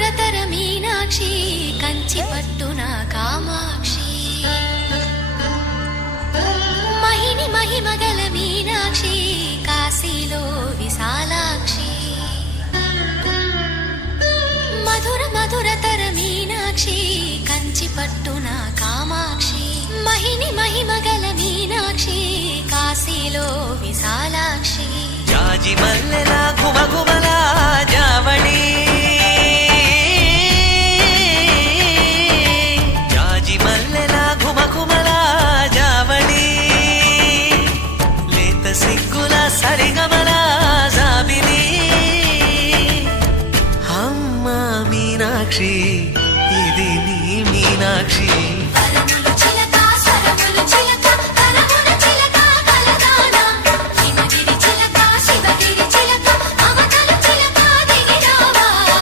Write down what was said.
మధురతర మీనాక్షి కంచి పట్టున కామాక్షి మహిని మహిమగల మీనాక్షి కాశీలో విశాలాక్షి మధుర మధురతర మీనాక్షి కంచి పట్టున కామాక్షి మహిని మహిమగల మీనాక్షి కాశీలో విశాలాక్షి జాజి మల్లెలా ఘుమఘుమలా జావళి జాజి మల్లెలా ఘుమఘుమలా జావళి లేత సిగ్గుల సరిగమల జాబిలి అమ్మ మీనాక్షి ఇది నీ మీనాక్షి